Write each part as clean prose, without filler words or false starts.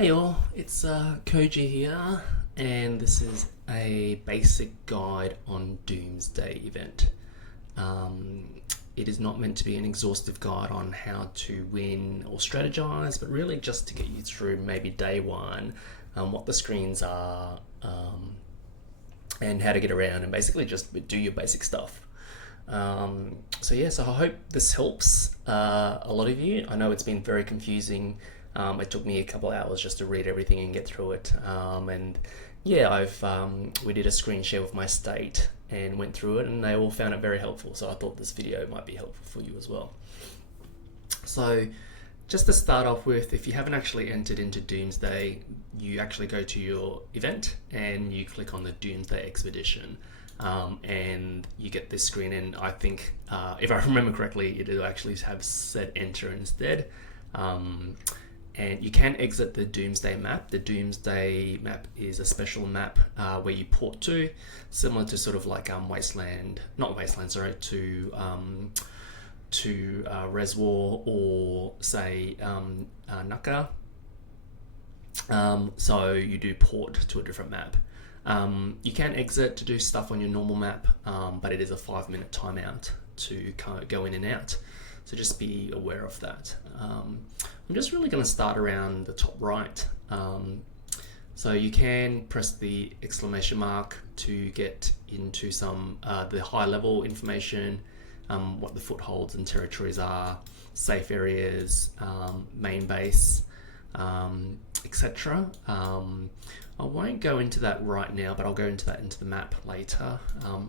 Hey all, it's Koji here, and this is a basic guide on Doomsday event. It is not meant to be an exhaustive guide on how to win or strategize, but really just to get you through maybe day one, what the screens are, and how to get around, and basically just do your basic stuff. So I hope this helps a lot of you. I know it's been very confusing. It took me a couple hours just to read everything and get through it. We did a screen share with my state and went through it, and they all found it very helpful. So I thought this video might be helpful for you as well. So just to start off with, if you haven't actually entered into Doomsday, you actually go to your event and you click on the Doomsday Expedition. And you get this screen, and I think, if I remember correctly, it'll actually have said enter instead. And you can exit the Doomsday map. The Doomsday map is a special map where you port to, similar to sort of like to Reswar or say Naka. So you do port to a different map. You can exit to do stuff on your normal map, but it is a 5-minute timeout to kind of go in and out. So just be aware of that. I'm just really going to start around the top right. So you can press the exclamation mark to get into some the high level information, what the footholds and territories are, safe areas, main base, etc. I won't go into that right now, but I'll go into the map later.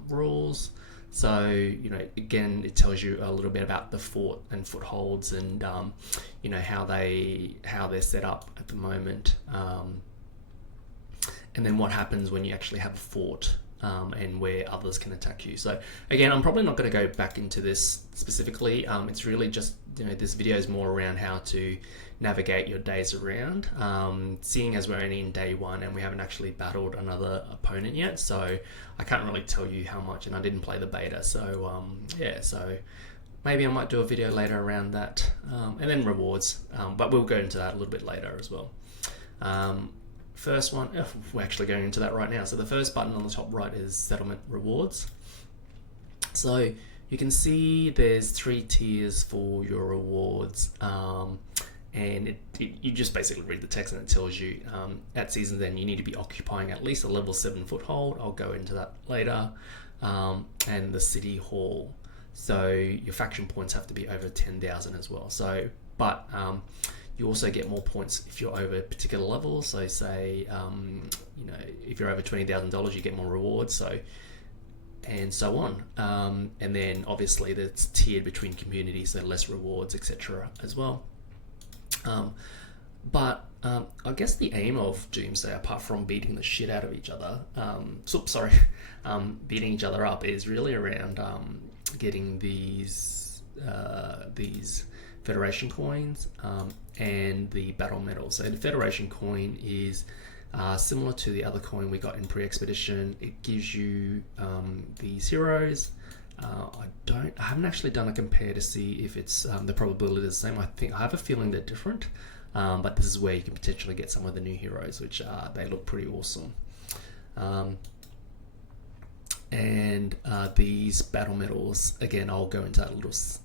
Rules. So, again, it tells you a little bit about the fort and footholds and, how they're set up at the moment. And then what happens when you actually have a fort and where others can attack you. So, again, I'm probably not going to go back into this specifically. It's really just, this video is more around how to navigate your days around, seeing as we're only in day one and we haven't actually battled another opponent yet, so I can't really tell you how much, and I didn't play the beta, so so maybe I might do a video later around that, and then rewards, but we'll go into that a little bit later as well. First one, we're actually going into that right now. So the first button on the top right is settlement rewards. So you can see there's 3 tiers for your rewards, and you just basically read the text and it tells you at season's end you need to be occupying at least a level 7 foothold. I'll go into that later. And the city hall. So your faction points have to be over 10,000 as well. So, but you also get more points if you're over a particular level. So say, if you're over $20,000, you get more rewards. So, and so on. And then obviously that's tiered between communities, so less rewards, etc. as well. I guess the aim of Doomsday, apart from beating the shit out of each other, beating each other up, is really around getting these Federation coins and the battle medals. So the Federation coin is similar to the other coin we got in pre-expedition. It gives you these heroes. I haven't actually done a compare to see if it's the probability is the same. I have a feeling they're different, but this is where you can potentially get some of the new heroes, which they look pretty awesome. And these battle medals, again, I'll go into that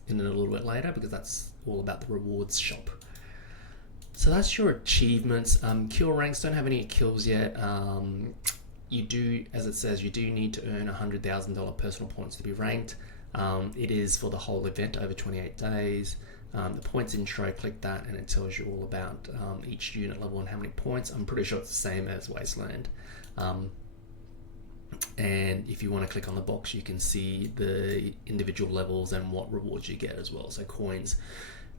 in a little bit later because that's all about the rewards shop. So that's your achievements. Kill ranks, don't have any kills yet. You do, as it says, you do need to earn $100,000 personal points to be ranked. It is for the whole event over 28 days. The points intro, click that and it tells you all about each unit level and how many points. I'm pretty sure it's the same as Wasteland. And if you want to click on the box, you can see the individual levels and what rewards you get as well. So coins.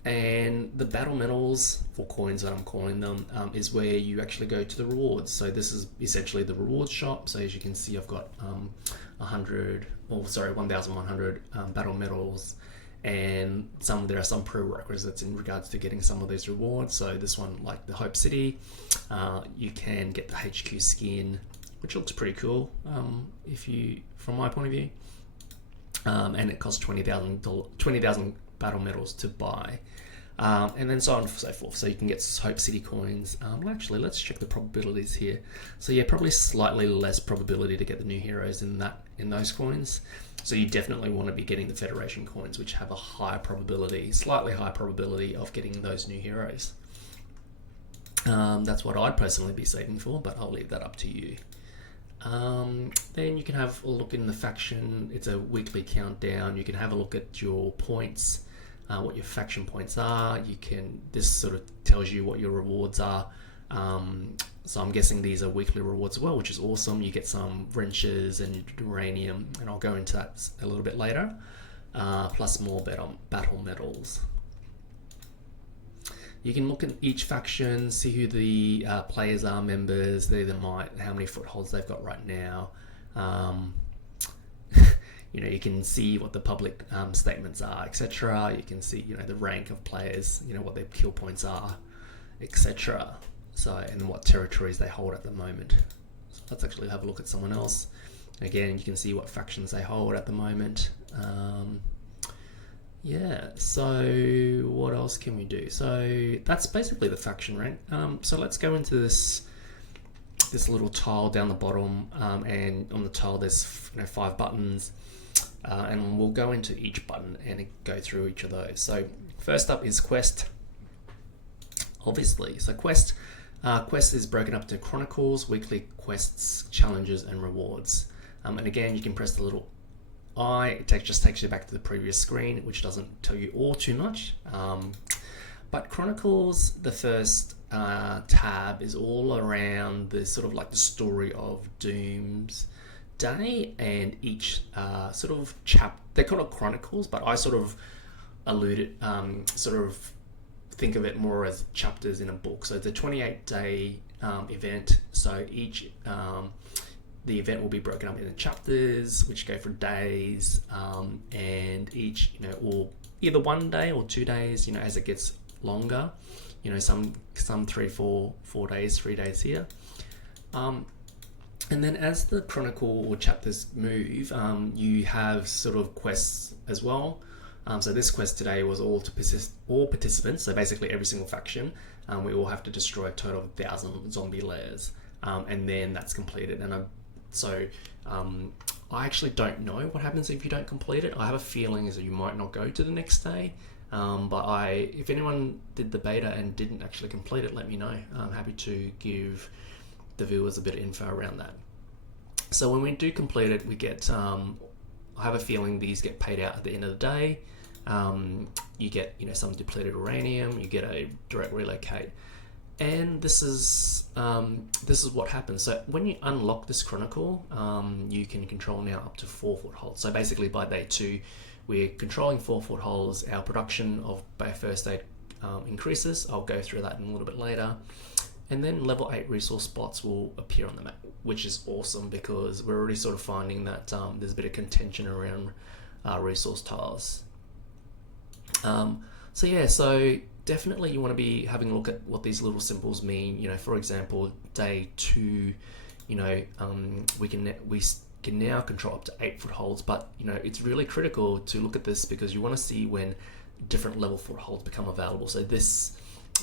And the battle medals, for coins that I'm calling them, is where you actually go to the rewards. So this is essentially the rewards shop. So as you can see, I've got 1,100 battle medals, and there are some prerequisites in regards to getting some of those rewards. So this one, like the Hope City, you can get the HQ skin, which looks pretty cool, from my point of view. And it costs 20,000 battle medals to buy. and then so on and so forth. So you can get Hope City coins. Well, actually, let's check the probabilities here. So yeah, probably slightly less probability to get the new heroes in those coins. So you definitely want to be getting the Federation coins, which have a higher probability, slightly higher probability of getting those new heroes. That's what I'd personally be saving for, but I'll leave that up to you. Then you can have a look in the faction. It's a weekly countdown. You can have a look at your points, what your faction points are. This sort of tells you what your rewards are. So I'm guessing these are weekly rewards as well, which is awesome. You get some wrenches and uranium, and I'll go into that a little bit later. Plus more battle medals. You can look at each faction, see who the players are, members, how many footholds they've got right now. You can see what the public statements are, etc. You can see, the rank of players, what their kill points are, etc. And what territories they hold at the moment. So let's actually have a look at someone else. Again, you can see what factions they hold at the moment. Yeah, so what else can we do? So that's basically the faction rank. So let's go into this little tile down the bottom, and on the tile there's 5 buttons, and we'll go into each button and go through each of those. So first up is quest, obviously. So quest is broken up into chronicles, weekly quests, challenges, and rewards. And again, you can press the little it just takes you back to the previous screen, which doesn't tell you all too much. But Chronicles, the first tab, is all around the sort of like the story of Doomsday, and each sort of they're called Chronicles, but I sort of think of it more as chapters in a book. So it's a 28-day event. So each the event will be broken up into chapters, which go for days, and each, or either 1 day or 2 days, as it gets longer, some 3, 4 days, 3 days here. And then as the chronicle or chapters move, you have sort of quests as well. So this quest today was all participants, so basically every single faction. We all have to destroy a total of 1,000 zombie lairs, and then that's completed. And I actually don't know what happens if you don't complete it. I have a feeling is that you might not go to the next day. But if anyone did the beta and didn't actually complete it, let me know. I'm happy to give the viewers a bit of info around that. So when we do complete it, we get, I have a feeling these get paid out at the end of the day. You get, some depleted uranium, you get a direct relocate. And this is what happens. So when you unlock this chronicle, you can control now up to 4 footholds. So basically by day 2, we're controlling 4 footholds. Our production of first aid increases. I'll go through that in a little bit later. And then level 8 resource spots will appear on the map, which is awesome because we're already sort of finding that there's a bit of contention around resource tiles. So definitely you want to be having a look at what these little symbols mean. For example, day 2, we can now control up to 8 footholds, but it's really critical to look at this because you want to see when different level footholds become available. So this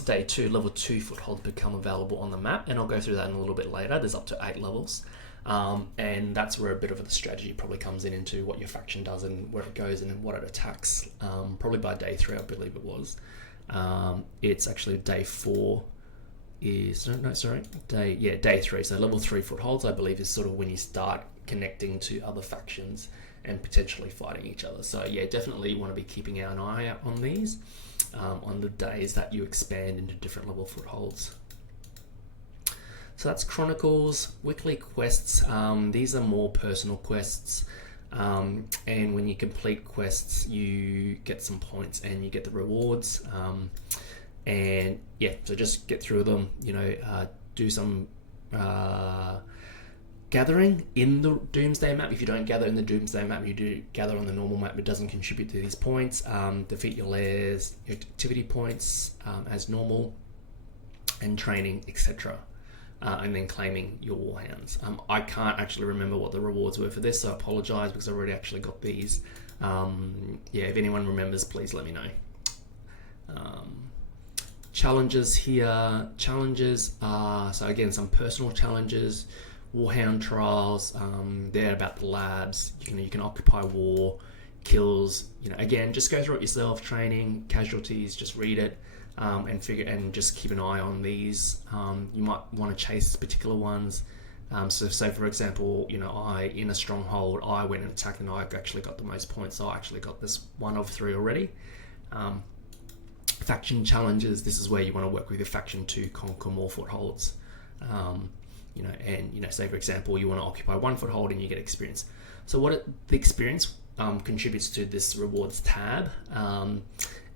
day 2, level 2 footholds become available on the map, and I'll go through that in a little bit later. There's up to 8 levels, and that's where a bit of the strategy probably comes into what your faction does and where it goes and what it attacks. Probably by day 3, I believe it was. It's actually day 4 is day 3. So level 3 footholds, I believe, is sort of when you start connecting to other factions and potentially fighting each other. So yeah, definitely you want to be keeping an eye out on these on the days that you expand into different level footholds. So that's Chronicles. Weekly quests, these are more personal quests, and when you complete quests you get some points and you get the rewards, and yeah, so just get through them, do some gathering in the Doomsday map. If you don't gather in the Doomsday map, you do gather on the normal map. It doesn't contribute to these points. Defeat your lairs, your activity points as normal, and training, etc. And then claiming your Warhounds. I can't actually remember what the rewards were for this, so I apologise because I already actually got these. Yeah, if anyone remembers, please let me know. Challenges here. Challenges are, so again, some personal challenges. Warhound trials. They're about the labs. You can occupy war, kills. Again, just go through it yourself. Training, casualties. Just read it. And just keep an eye on these. You might want to chase particular ones. So say for example, in a stronghold, I went and attacked and I actually got the most points. So I actually got this 1 of 3 already. Faction challenges. This is where you want to work with your faction to conquer more footholds. Say for example, you want to occupy 1 foothold and you get experience. So the experience contributes to this rewards tab.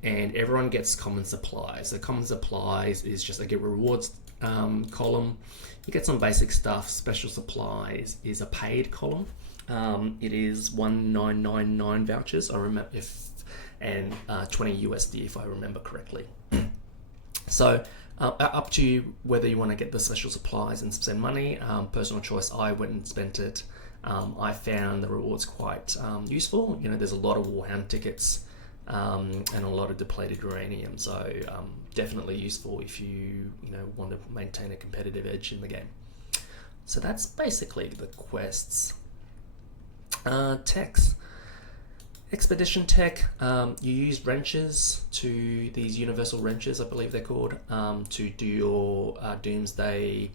And everyone gets common supplies. So common supplies is just like a rewards column. You get some basic stuff. Special supplies is a paid column. It is 1999 vouchers. I remember and 20 USD if I remember correctly. So up to you whether you want to get the special supplies and spend money. Personal choice. I went and spent it. I found the rewards quite useful. There's a lot of Warhound tickets. And a lot of depleted uranium, so definitely useful if you want to maintain a competitive edge in the game. So that's basically the quests. Techs. Expedition tech. You use wrenches to these universal wrenches, I believe they're called, to do your Doomsday.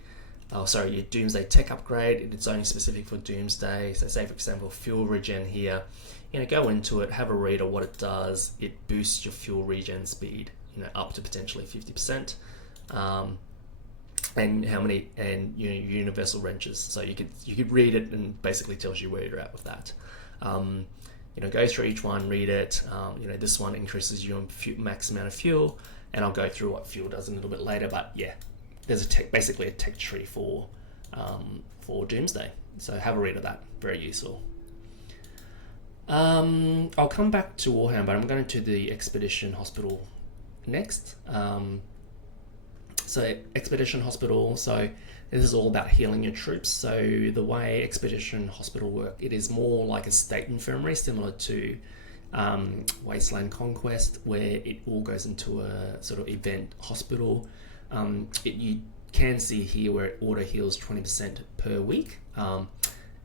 Your Doomsday tech upgrade. It's only specific for Doomsday. So say for example, fuel regen here. Go into it, have a read of what it does. It boosts your fuel regen speed, up to potentially 50%. And universal wrenches. So you could read it and basically tells you where you're at with that. Go through each one, read it. This one increases your max amount of fuel, and I'll go through what fuel does a little bit later. But yeah, there's basically a tech tree for Doomsday. So have a read of that. Very useful. I'll come back to Warhound, but I'm going to the Expedition Hospital next. So Expedition Hospital, so this is all about healing your troops. So the way Expedition Hospital work, it is more like a state infirmary, similar to Wasteland Conquest, where it all goes into a sort of event hospital. You can see here where it auto heals 20% per week.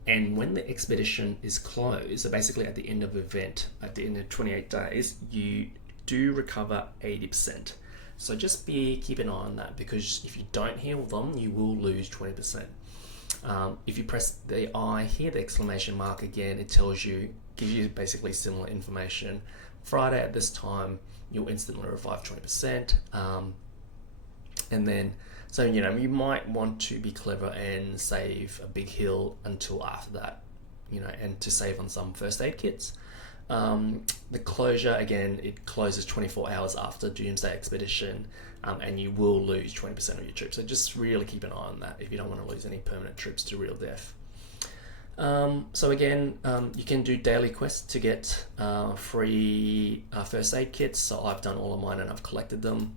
And when the expedition is closed, so basically at the end of the event, at the end of 28 days, you do recover 80%. So just keep an eye on that, because if you don't heal them, you will lose 20%. If you press the I here, the exclamation mark again, it gives you basically similar information. Friday at this time, you'll instantly revive 20%. And then, so you might want to be clever and save a big heal until after that, and to save on some first aid kits. The closure, again, it closes 24 hours after Doomsday Expedition, and you will lose 20% of your troops. So just really keep an eye on that if you don't want to lose any permanent troops to real death. So again, you can do daily quests to get free first aid kits. So I've done all of mine and I've collected them.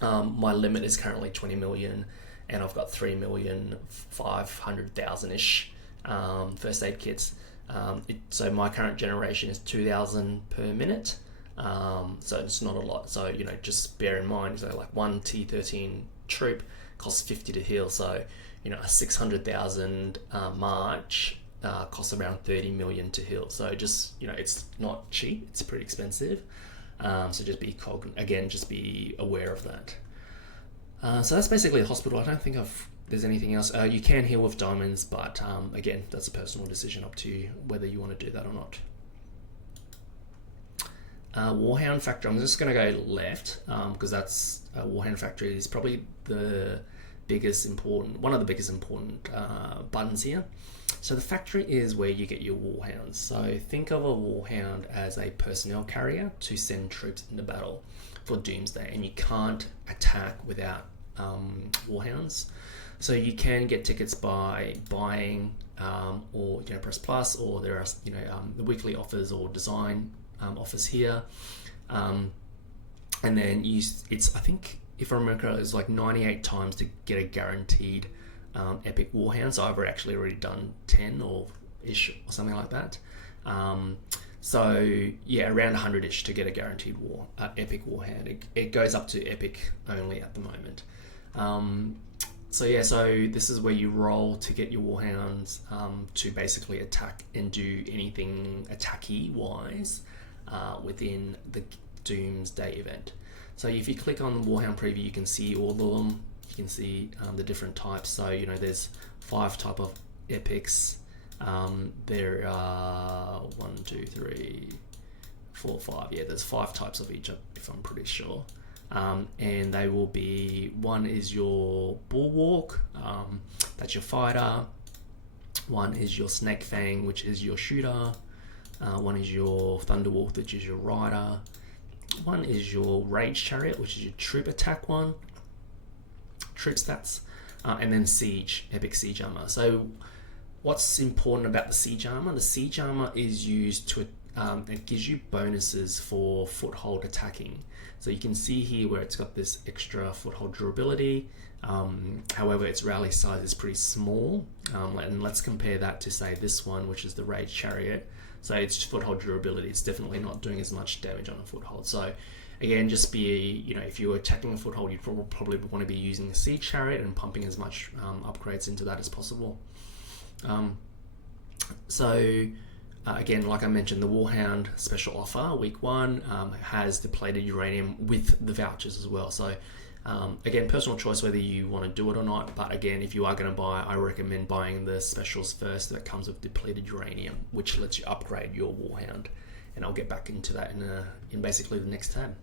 My limit is currently 20 million, and I've got 3,500,000-ish first aid kits. So my current generation is 2,000 per minute. So it's not a lot. So, just bear in mind, so like one T13 troop costs 50 to heal. So, a 600,000 march costs around 30 million to heal. So just, it's not cheap. It's pretty expensive. So just be aware of that. So that's basically a hospital. I don't think there's anything else. You can heal with diamonds, but again, that's a personal decision up to you whether you want to do that or not. Warhound Factory. I'm just going to go left because that's Warhound Factory is probably one of the biggest important buttons here. So the factory is where you get your Warhounds. So think of a Warhound as a personnel carrier to send troops into battle for Doomsday, and you can't attack without Warhounds. So you can get tickets by buying or press plus, or there are the weekly offers or design offers here, and then I think if I remember, it's like 98 times to get a guaranteed epic Warhound. So I've actually already done 10 or ish or something like that. So yeah, around 100-ish to get a guaranteed epic Warhound. It goes up to epic only at the moment. So yeah, so this is where you roll to get your Warhounds to basically attack and do anything attacky wise within the Doomsday event. So if you click on the Warhound preview, you can see all of them. You can see the different types. So there's 5 type of epics. There are 1, 2, 3, 4, 5. Yeah, there's 5 types of each, if I'm pretty sure. And they will be, one is your Bulwark, that's your fighter. One is your Snake Fang, which is your shooter. One is your Thunderwolf, which is your rider. One is your Rage Chariot, which is your troop attack one, troop stats, and then Siege, epic Siege armor. So what's important about the Siege armor? The Siege armor is used to, it gives you bonuses for foothold attacking. So you can see here where it's got this extra foothold durability. However, its rally size is pretty small. And let's compare that to say this one, which is the Rage Chariot. So its foothold durability, it's definitely not doing as much damage on a foothold. So again, just be, if you're attacking a foothold, you'd probably want to be using the Siege Chariot and pumping as much upgrades into that as possible. Again, like I mentioned, the Warhound special offer, week 1, has depleted uranium with the vouchers as well. So again, personal choice whether you want to do it or not. But again, if you are going to buy, I recommend buying the specials first that comes with depleted uranium, which lets you upgrade your Warhound. And I'll get back into that in basically the next tab.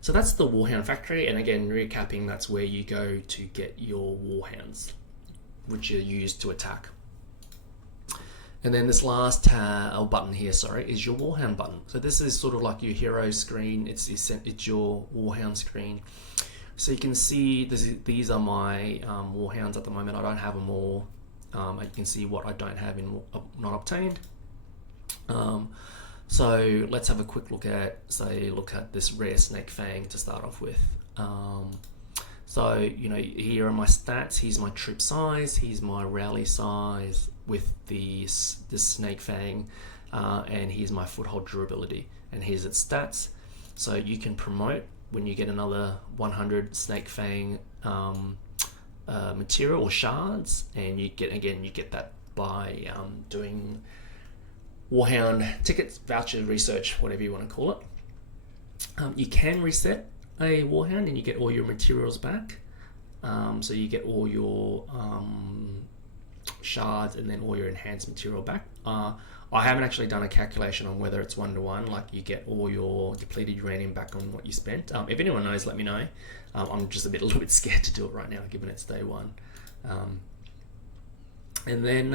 So that's the Warhound factory. And again, recapping, that's where you go to get your Warhounds, which are used to attack. And then this last button here, is your Warhound button. So this is sort of like your hero screen. It's your Warhound screen. So you can see these are my Warhounds at the moment. I don't have them all. You can see what I don't have in not obtained. So let's have a quick look at this rare Snake Fang to start off with. So, here are my stats. Here's my troop size. Here's my rally size with this Snake Fang. And here's my foothold durability. And here's its stats. So you can promote when you get another 100 Snake Fang material or shards. And you get that by doing Warhound tickets, voucher, research, whatever you want to call it. You can reset a Warhound and you get all your materials back. So you get all your shards and then all your enhanced material back. I haven't actually done a calculation on whether it's 1-to-1, like you get all your depleted uranium back on what you spent. If anyone knows, let me know. I'm just a little bit scared to do it right now, given it's day 1. And then,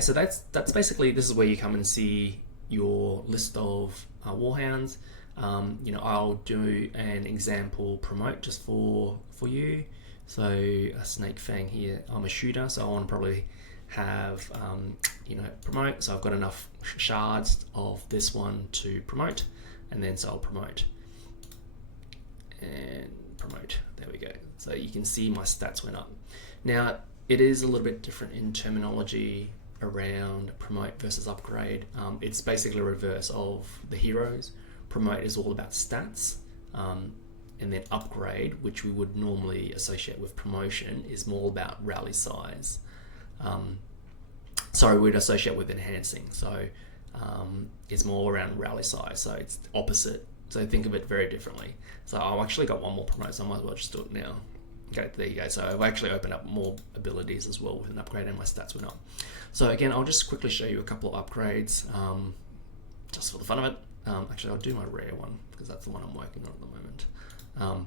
so that's basically, this is where you come and see your list of Warhounds. I'll do an example promote just for you. So a Snake Fang here, I'm a shooter, so I want to probably have, promote. So I've got enough shards of this one to promote, and then so I'll promote. And promote, there we go. So you can see my stats went up. Now, it is a little bit different in terminology around promote versus upgrade. It's basically a reverse of the heroes. Promote is all about stats, and then upgrade, which we would normally associate with promotion, is more about rally size. We'd associate with enhancing. So it's more around rally size. So it's opposite. So think of it very differently. So I've actually got one more promote, so I might as well just do it now. Okay, there you go. So I've actually opened up more abilities as well with an upgrade, and my stats went up. So again, I'll just quickly show you a couple of upgrades, just for the fun of it. Actually, I'll do my rare one because that's the one I'm working on at the moment.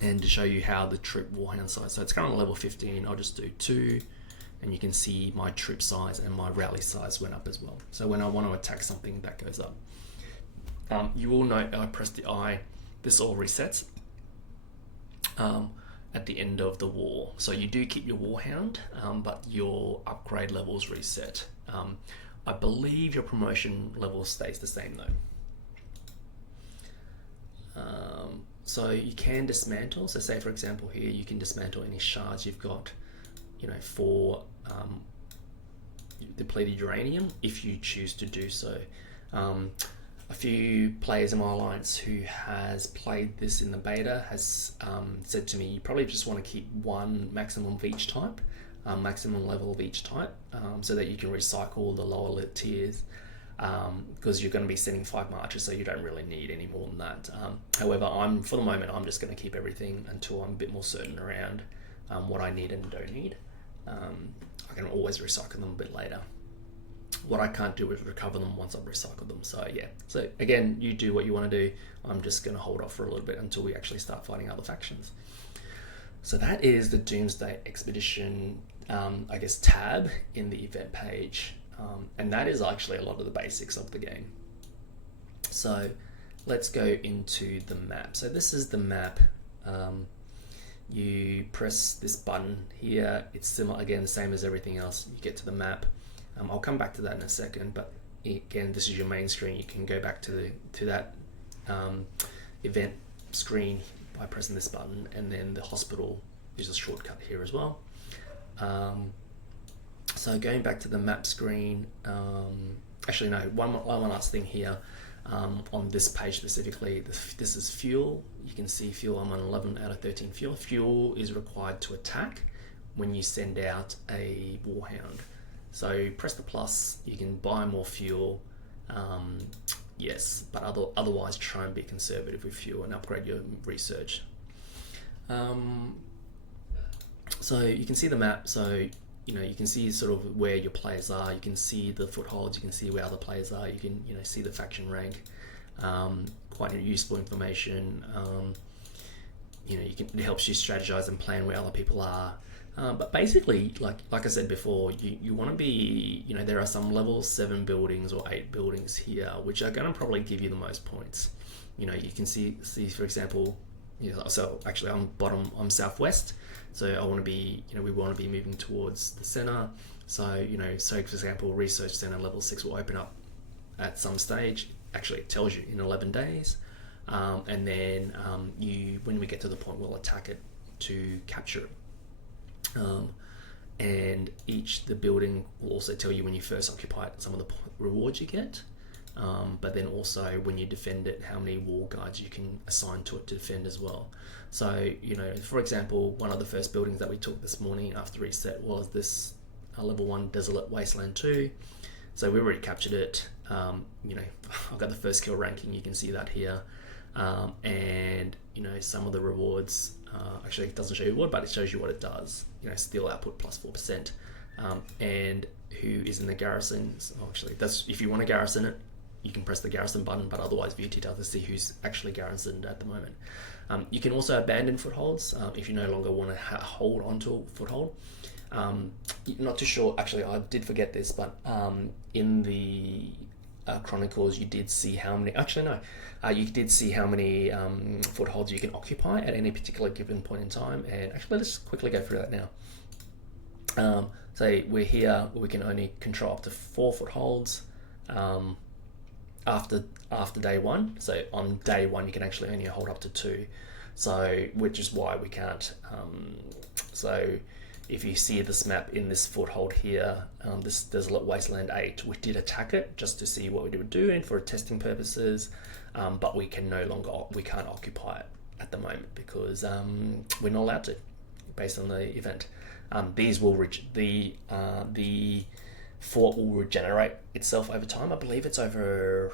And to show you how the troop Warhound size. So it's currently level 15. I'll just do 2, and you can see my troop size and my rally size went up as well. So when I want to attack something, that goes up. You will note I press the I. This all resets at the end of the war. So you do keep your Warhound, but your upgrade levels reset. I believe your promotion level stays the same though. So you can dismantle. So say for example here, you can dismantle any shards you've got, for depleted uranium if you choose to do so. A few players in my alliance who has played this in the beta has said to me, you probably just want to keep one maximum of each type, maximum level of each type, so that you can recycle the lower lit tiers, because you're going to be sending 5 marches, so you don't really need any more than that. However, for the moment, I'm just going to keep everything until I'm a bit more certain around what I need and don't need. I can always recycle them a bit later. What I can't do is recover them once I've recycled them. So yeah, so again, you do what you want to do. I'm just going to hold off for a little bit until we actually start fighting other factions. So that is the Doomsday Expedition, I guess, tab in the event page. And that is actually a lot of the basics of the game. So let's go into the map. So this is the map. You press this button here. It's similar, again, the same as everything else. You get to the map. I'll come back to that in a second, but again, this is your main screen. You can go back to that event screen by pressing this button, and then the hospital is a shortcut here as well. So going back to the map screen, actually no, one last thing here. On this page specifically, this is fuel. You can see fuel, I'm on 11 out of 13 fuel. Fuel is required to attack when you send out a Warhound. So press the plus, you can buy more fuel, yes, but otherwise try and be conservative with fuel and upgrade your research. So you can see the map, so you can see sort of where your players are, you can see the footholds, you can see where other players are, you can see the faction rank, quite useful information. It helps you strategize and plan where other people are. But basically, like I said before, you want to be, there are some level 7 buildings or 8 buildings here, which are going to probably give you the most points. You can see for example, so actually I'm southwest, so I want to be, we want to be moving towards the center. So, so for example, research center level 6 will open up at some stage. Actually, it tells you in 11 days. And then when we get to the point, we'll attack it to capture it. And the building will also tell you when you first occupy it some of the rewards you get, but then also when you defend it, how many war guides you can assign to it to defend as well. So for example, one of the first buildings that we took this morning after reset was this level 1 Desolate Wasteland 2. So we already captured it. I've got the first kill ranking, you can see that here. And some of the rewards, actually it doesn't show you what, but it shows you what it does. Steel output plus 4%, and who is in the garrison. So actually, that's if you want to garrison it, you can press the garrison button, but otherwise view details to see who's actually garrisoned at the moment. You can also abandon footholds if you no longer want to hold onto a foothold. Not too sure, actually I did forget this, but in the Chronicles you did see how many, you did see how many footholds you can occupy at any particular given point in time, and actually let's quickly go through that now. So we're here, we can only control up to 4 footholds after day 1. So on day 1 you can actually only hold up to 2, so which is why we can't. So if you see this map in this foothold here, this Desolate Wasteland 8, we did attack it just to see what we would do and for testing purposes, but we can't occupy it at the moment because we're not allowed to, based on the event. These will the fort will regenerate itself over time. I believe it's over.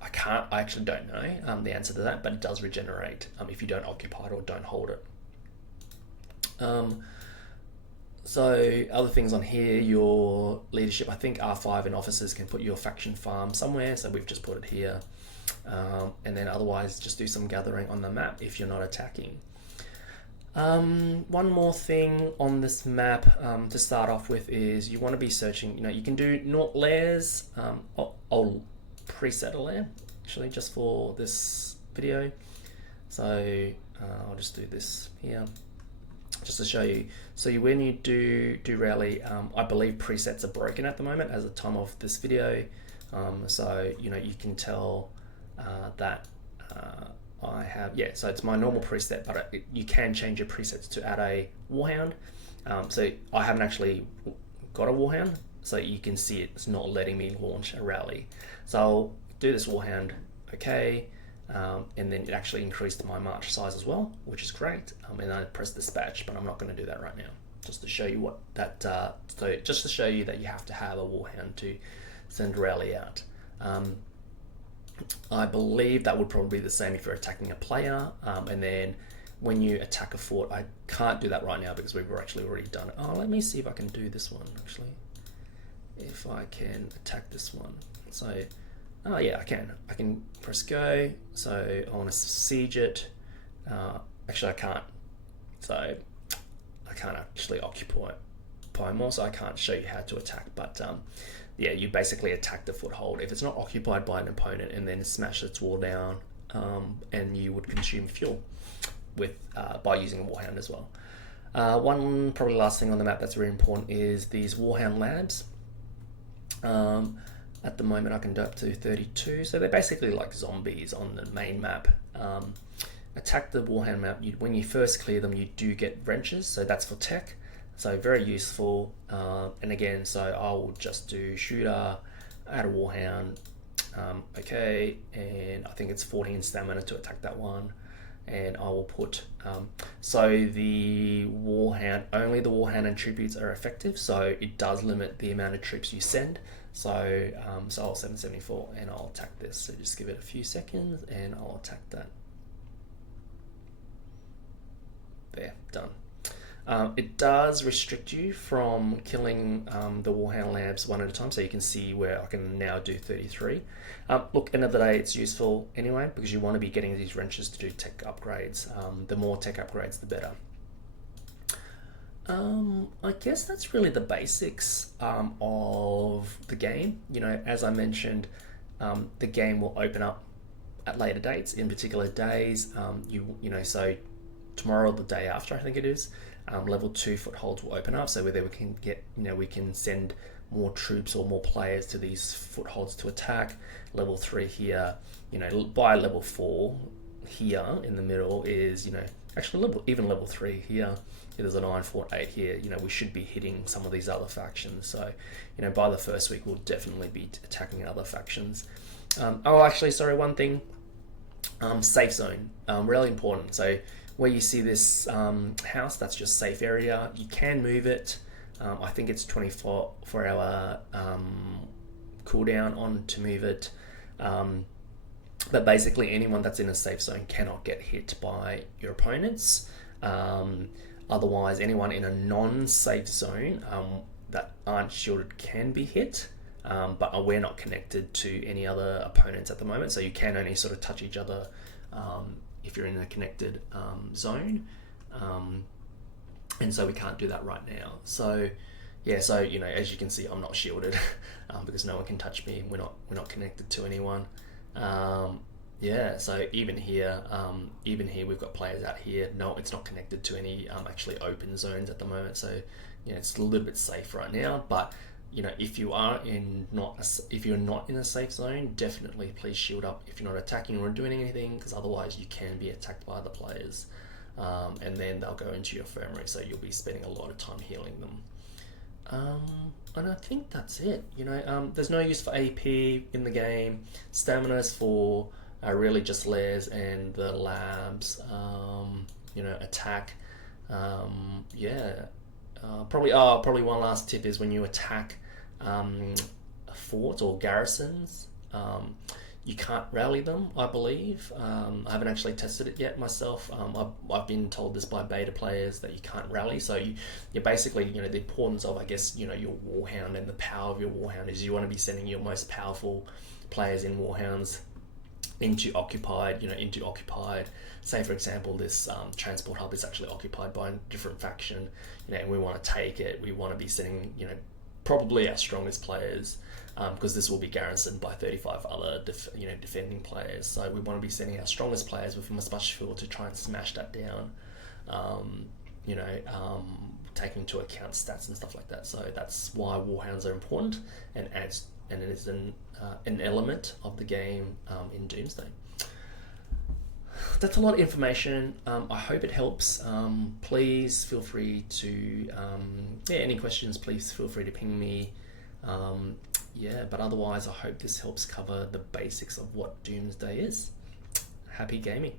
I actually don't know the answer to that, but it does regenerate if you don't occupy it or don't hold it. So other things on here, your leadership, I think R5 and officers can put your faction farm somewhere, so we've just put it here. And then otherwise just do some gathering on the map if you're not attacking. One more thing on this map to start off with is you want to be searching, you can do not layers. I'll preset a layer actually just for this video. So I'll just do this here, just to show you. So when you do rally, I believe presets are broken at the moment as the time of this video. So you can tell that I have, so it's my normal preset, but you can change your presets to add a Warhound. So I haven't actually got a Warhound, so you can see it's not letting me launch a rally. So I'll do this Warhound, okay, and then it actually increased my march size as well, which is great. And I press dispatch, but I'm not going to do that right now, just to show you what that. So just to show you that you have to have a Warhound to send a rally out. I believe that would probably be the same if you're attacking a player, and then when you attack a fort, I can't do that right now because we've actually already done it. Oh, let me see if I can do this one actually. If I can attack this one, so oh yeah, I can press go. So I want to siege it. Actually I can't, so I can't actually occupy more, so I can't show you how to attack, but yeah, you basically attack the foothold if it's not occupied by an opponent, and then smash its wall down, and you would consume fuel with by using a Warhound as well. One probably last thing on the map that's very important is these Warhound labs. At the moment I can do up to 32, so they're basically like zombies on the main map. Attack the Warhound map, when you first clear them you do get wrenches, so that's for tech, so very useful. And again, so I will just do shooter, add a Warhound, okay, and I think it's 14 stamina to attack that one, and I will put so the Warhound, only the Warhound and tributes are effective, so it does limit the amount of troops you send. So so I'll 774 and I'll attack this, so just give it a few seconds and I'll attack that. There, done. It does restrict you from killing the Warhound labs one at a time, so you can see where I can now do 33. Look, end of the day, it's useful anyway because you want to be getting these wrenches to do tech upgrades. The more tech upgrades, the better. I guess that's really the basics of the game. You know, as I mentioned, the game will open up at later dates, in particular days. You know, so tomorrow or the day after, I think it is, level 2 footholds will open up, so whether we can get, you know, we can send more troops or more players to these footholds to attack. Level 3 here, you know, by level 4 here in the middle is, you know, actually even level 3 here, there's a 9 fort 8 here, you know, we should be hitting some of these other factions. So, you know, by the first week we'll definitely be attacking other factions. Oh, actually, sorry, one thing, safe zone, really important. So where you see this house, that's just safe area. You can move it. I think it's 24-hour cooldown on to move it. But basically anyone that's in a safe zone cannot get hit by your opponents. Otherwise, anyone in a non-safe zone that aren't shielded can be hit. But we're not connected to any other opponents at the moment, so you can only sort of touch each other if you're in a connected zone, and so we can't do that right now. So yeah, so you know, as you can see, I'm not shielded because no one can touch me. We're not connected to anyone. Yeah, so even here we've got players out here. No, it's not connected to any actually open zones at the moment. So you know, it's a little bit safe right now. But you know, if you are if you're not in a safe zone, definitely please shield up if you're not attacking or doing anything, because otherwise you can be attacked by the players, and then they'll go into your infirmary, so you'll be spending a lot of time healing them. And I think that's it. You know, there's no use for AP in the game. Stamina's for really just layers and the labs. You know, attack. Yeah. Probably one last tip is when you attack forts or garrisons, you can't rally them, I believe. I haven't actually tested it yet myself. I've been told this by beta players that you can't rally. So you're basically, you know, the importance of, I guess, you know, your Warhound and the power of your Warhound is you want to be sending your most powerful players in Warhounds into occupied. Say for example, this transport hub is actually occupied by a different faction, you know, and we want to take it. We want to be sending, you know, probably our strongest players, because this will be garrisoned by 35 other defending players. So we want to be sending our strongest players with as much fuel to try and smash that down. Taking into account stats and stuff like that. So that's why Warhounds are important, and it is an element of the game in Doomsday. That's a lot of information. I hope it helps. Please feel free to, any questions, please feel free to ping me Yeah, but otherwise I hope this helps cover the basics of what Doomsday is. Happy gaming.